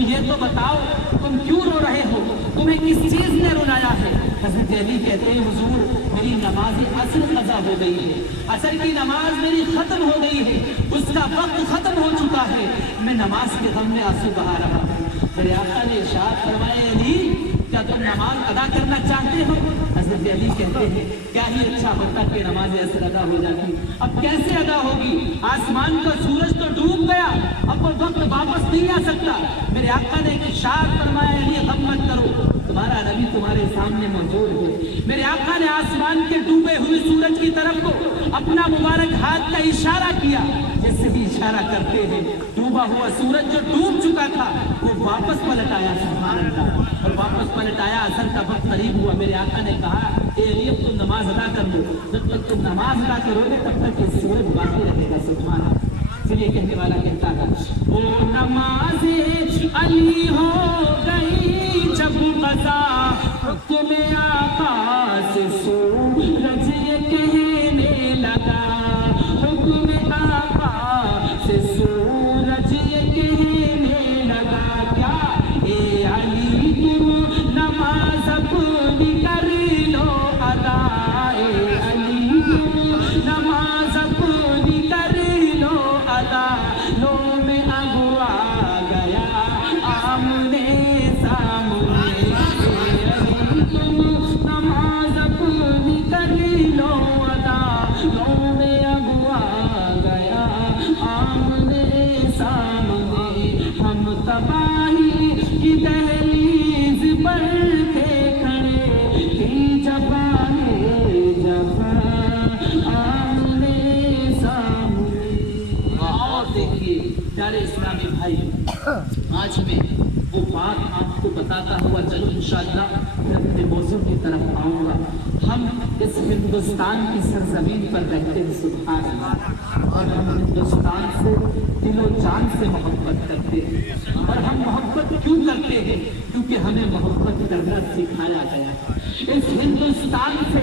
तुम ये तो बताओ तुम क्यों रो रहे हो, तुम्हें किस चीज ने रुलाया है। हज़रत अली कहते हैं हुजूर मेरी नमाज असर कज़ा हो गई है, असर की नमाज मेरी खत्म हो गई है, उसका वक्त खत्म हो चुका है, मैं नमाज के गम में आंसू बहा रहा हूँ। मेरे आका ने इरशाद फरमाया अली क्या तुम नमाज अदा करना चाहते हो। हज़रत अली कहते हैं क्या ही अच्छा होता कि नमाज असर अदा हो जाती, अब कैसे अदा होगी, आसमान का सूरज तो डूब गया, अब वो वक्त वापस नहीं आ सकता। मेरे आका ने इरशाद फरमाया अली गम मत करो, तुम्हारा नबी तुम्हारे सामने मौजूद है। मेरे आका ने आसमान के डूबे हुए सूरज की तरफ को अपना मुबारक हाथ का इशारा किया, जैसे भी इशारा करते हैं डूबा हुआ सूरज जो डूब चुका था वो वापस पलट आया, सुभान अल्लाह, और वापस पलट आया। असर का वक्त करीब हुआ, मेरे आका ने कहा ए अली अब तुम नमाज अदा कर लो, जब तक तुम नमाज अदा करोगे तब तक ये सूरज बाकी रहेगा, सुभान अल्लाह। इसलिए कहने वाला कहता है वो नमाज़े अली हो गई जब कज़ा, हुक्म आका से सूरज ये कहने लगा, हुक्म आका से सूरज ये कहने लगा क्या ए अली तुम नमाज अपनी कर लो अदा, ए अली तुम नमाज अपनी कर लो अदा, लो में अगुआ गया आमने सामने, ए अली तुम नमाज अपनी कर लो अदा, लो में अगुआ गया आमने सामने, हम तबाही की दहलीज पर थे खड़े, थी जबाने जबा आमने सामने। और देखिए प्यारे इस्लामी भाई, आज मैं वो बात आपको बताता हुआ चलो इंशाअल्लाह फिर अपने मौजू की तरफ आऊँगा। हम इस हिंदुस्तान की सरजमीन पर रहते हैं, सुभान अल्लाह, और हम हिंदुस्तान से दिलो जान से मोहब्बत करते हैं। और हम मोहब्बत क्यों करते हैं, क्योंकि हमें मोहब्बत करना सिखाया गया है। इस हिंदुस्तान से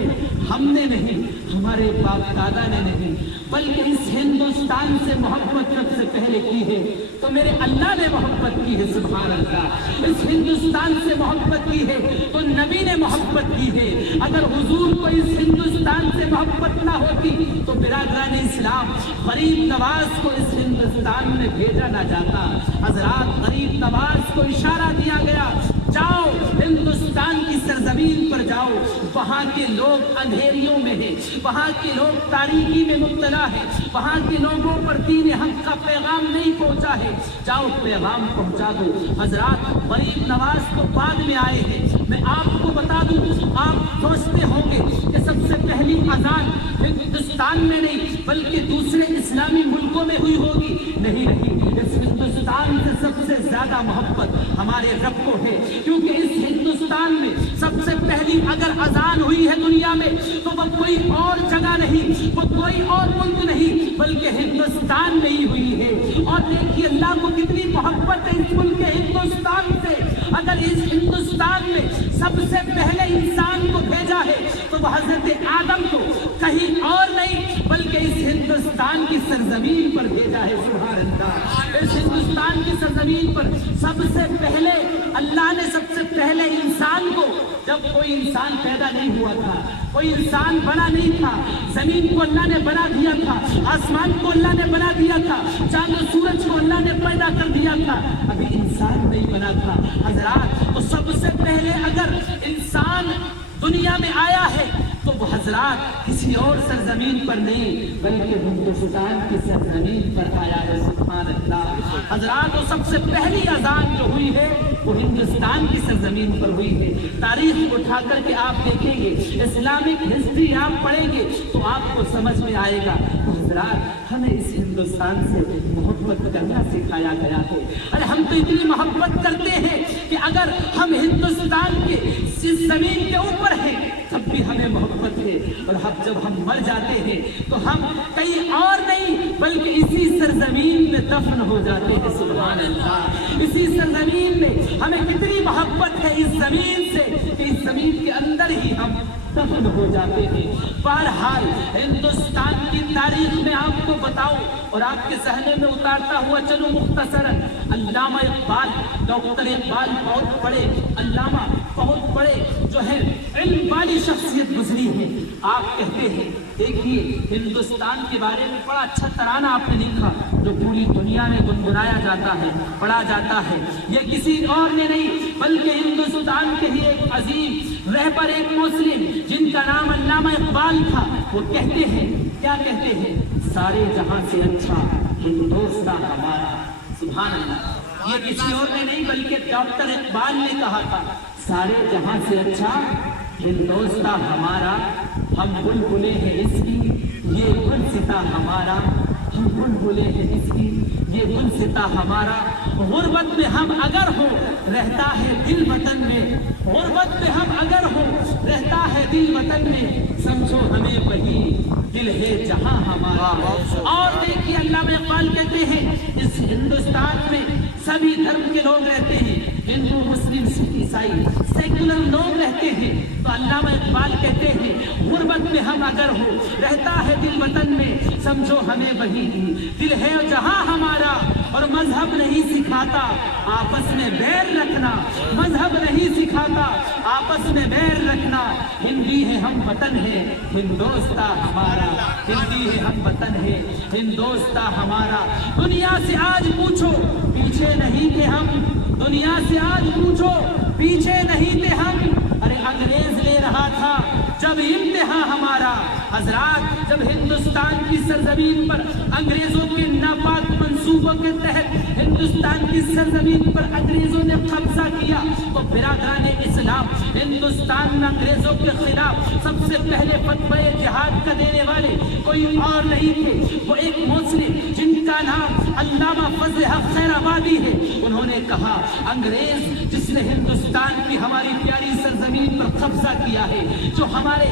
हमने नहीं, हमारे बाप दादा ने नहीं, बल्कि इस हिंदुस्तान से मोहब्बत सबसे पहले की है तो मेरे अल्लाह ने मोहब्बत की है, सुभान अल्लाह। इस हिंदुस्तान से मोहब्बत की है तो नबी ने मोहब्बत की है। अगर हुजूर को इस हिंदुस्तान से मोहब्बत ना होती तो बिरादरान इस्लाम गरीब नवाज को इस हिंदुस्तान में भेजा ना जाता। हजरात गरीब नवाज को इशारा दिया गया जाओ हिंदुस्तान की सरजमीन पर जाओ, वहाँ के लोग अंधेरियों में हैं, वहाँ के लोग तारीकी में मुब्तला है, वहाँ के लोगों पर दीन हक का पैगाम नहीं पहुँचा है, जाओ पैगाम पहुँचा दो। हजरात गरीब नवाज तो बाद में आए हैं। मैं आपको बता दूं, आप सोचते होंगे कि सबसे पहली अजान हिंदुस्तान में नहीं बल्कि दूसरे इस्लामी मुल्कों में हुई होगी। नहीं नहीं, इस हिंदुस्तान से सबसे ज्यादा मोहब्बत हमारे रब को है, क्योंकि इस हिंदुस्तान में सबसे पहली अगर अजान हुई है दुनिया में तो वह कोई और जगह नहीं, वो कोई और मुल्क नहीं बल्कि हिंदुस्तान में ही हुई है। और देखिए अल्लाह को कितनी मोहब्बत है इस मुल्क हिंदुस्तान से। अगर इस हिंदुस्तान में सबसे पहले इंसान को भेजा है तो वह हजरत आदम को कहीं और नहीं बल्कि इस हिंदुस्तान की सरजमीन पर भेजा है, सुभान अल्लाह। इस हिंदुस्तान की सरजमीन पर सबसे पहले अल्लाह ने सबसे पहले इंसान को, जब कोई इंसान पैदा नहीं हुआ था, कोई इंसान बना नहीं था, जमीन को अल्लाह ने बना दिया था, आसमान को अल्लाह ने बना दिया था, चांद और सूरज को अल्लाह ने पैदा कर दिया था, अभी इंसान नहीं बना था। हजरात तो सबसे पहले अगर इंसान दुनिया में आया है तो वो हजरात किसी और सरजमीन पर नहीं बल्कि हिंदुस्तान की सरजमीन पर आया है, सुभान अल्लाह। हजरात तो सबसे पहली अजान जो हुई है वो हिंदुस्तान की सरजमीन पर हुई है। तारीख उठा करके आप देखेंगे, इस्लामिक हिस्ट्री आप पढ़ेंगे तो आपको समझ में आएगा। तो हजरात हमें इस हिंदुस्तान से मोहब्बत करना सिखाया गया है। अरे हम तो इतनी मोहब्बत करते हैं कि अगर हम हिंदुस्तान के इस जमीन के ऊपर हैं तब भी हमें मोहब्बत है, और अब जब हम मर जाते हैं तो हम कहीं और नहीं बल्कि इसी सरजमीन में दफन हो जाते हैं, सुभान अल्लाह। इसी सरजमीन में हमें कितनी मोहब्बत है इस जमीन से कि इस जमीन के अंदर ही हम दफन हो जाते हैं। बहरहाल हिंदुस्तान की तारीख में आपको बताऊं और आपके सहने में उतारता हुआ चलूं मुख्तसरन, अल्लामा इकबाल, डॉक्टर इकबाल बहुत बड़े अल्लामा, बहुत बड़े जो है इल्म वाली शख्सियत गुजरी है। आप कहते हैं, देखिए हिंदुस्तान के बारे में बड़ा अच्छा तराना आपने लिखा जो पूरी दुनिया में गुनगुनाया जाता है, पढ़ा जाता है। ये किसी और ने नहीं बल्कि हिंदुस्तान के ही एक अजीम रहबर, एक मुस्लिम जिनका नाम अल्लामा इकबाल था, वो कहते हैं, क्या कहते हैं, सारे जहां से अच्छा हिंदुस्तान हमारा। सुभान अल्लाह, ये किसी और ने नहीं बल्कि डॉक्टर इकबाल ने कहा था, सारे जहां से अच्छा हिंदुस्तान हमारा। हम बुलबुले हैं इसकी, ये गुलसिता हमारा। हम बुलबुले हैं इसकी, ये गुलसिता हमारा। गुर्बत में हम अगर हो रहता है दिल वतन में, गुर्बत में हम अगर हो रहता है दिल वतन में, समझो हमें वही दिल है जहां हमारा। और देखिए अल्लामा इकबाल कहते हैं, इस हिंदुस्तान में सभी धर्म के लोग रहते हैं, हिंदू, मुस्लिम, सिख, ईसाई, सेकुलर लोग रहते हैं। तो अल्लामा इकबाल कहते हैं, गुर्बत में हम अगर हो रहता है दिल वतन में, समझो हमें वही दिल है जहां हमारा। और मजहब नहीं सिखाता आपस में बैर रखना, मजहब नहीं सिखाता आपस में बैर रखना। हिंदी है हम वतन है हिंदुस्तान हमारा, हिंदी है हम वतन है हिंदुस्तान हमारा। दुनिया से आज पूछो पीछे नहीं थे हम, दुनिया से आज पूछो पीछे नहीं थे हम। अरे अंग्रेज ले रहा था जब इम्तिहान हमारा। हजरात, जब हिंदुस्तान की सरजमीन पर अंग्रेजों के नापाक मंसूबों के तहत हिंदुस्तान की सरजमीन पर अंग्रेजों ने कब्जा किया, तो बिरादराने इस्लाम हिंदुस्तान में अंग्रेजों के खिलाफ सबसे पहले फतवा जिहाद का देने वाले कोई और नहीं थे, वो एक मुस्लिम जिनका नाम अल्लामा फजल हक खैराबादी है। उन्होंने कहा, अंग्रेज जिसने हिंदुस्तान की हमारी प्यारी सरजमीन पर कब्जा किया है, जो हमारे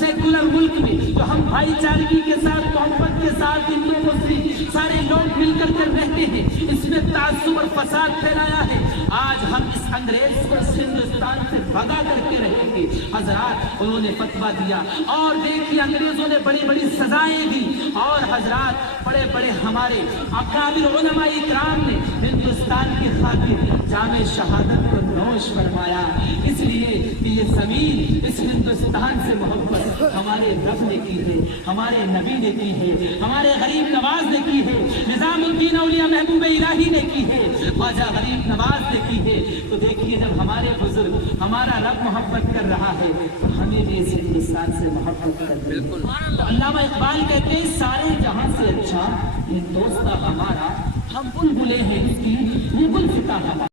सेकुलर मुल्क में जो हम भाईचारगी के साथ, मोहब्बत के साथ हिंदू मुस्लिम सारे लोग मिलकर कर रहते हैं, इसमें तासुब और फसाद फैलाया है। आज हम इस अंग्रेज को इस हिंदुस्तान से भगा करके रहेंगे। हजरात, उन्होंने फतवा दिया और देखिए अंग्रेजों ने बड़ी बड़ी सजाएं दी। और हजरात, बड़े बड़े हमारे अकाबिर उलमा इकराम ने हिंदुस्तान की खातिर जामे शहादत को नोश फरमाया, इसलिए कि ये जमीन, इस हिंदुस्तान से मोहब्बत हमारे रब ने की है, हमारे नबी ने की है, हमारे गरीब नवाज ने की है, निजामुद्दीन औलिया महबूब इलाही ने की है, ख्वाजा गरीब नवाज ने की है। तो देखिए, जब हमारे बुजुर्ग, हमारा रब मोहब्बत कर रहा है तो हमें भी इस हिंदुस्तान से मोहब्बत करनी है। तो अल्लामा इकबाल कहते हैं, सारे जहां से अच्छा हिंदुस्तान हमारा। हम बुलबुले हैं इसकी, ये गुलसिता हमारा।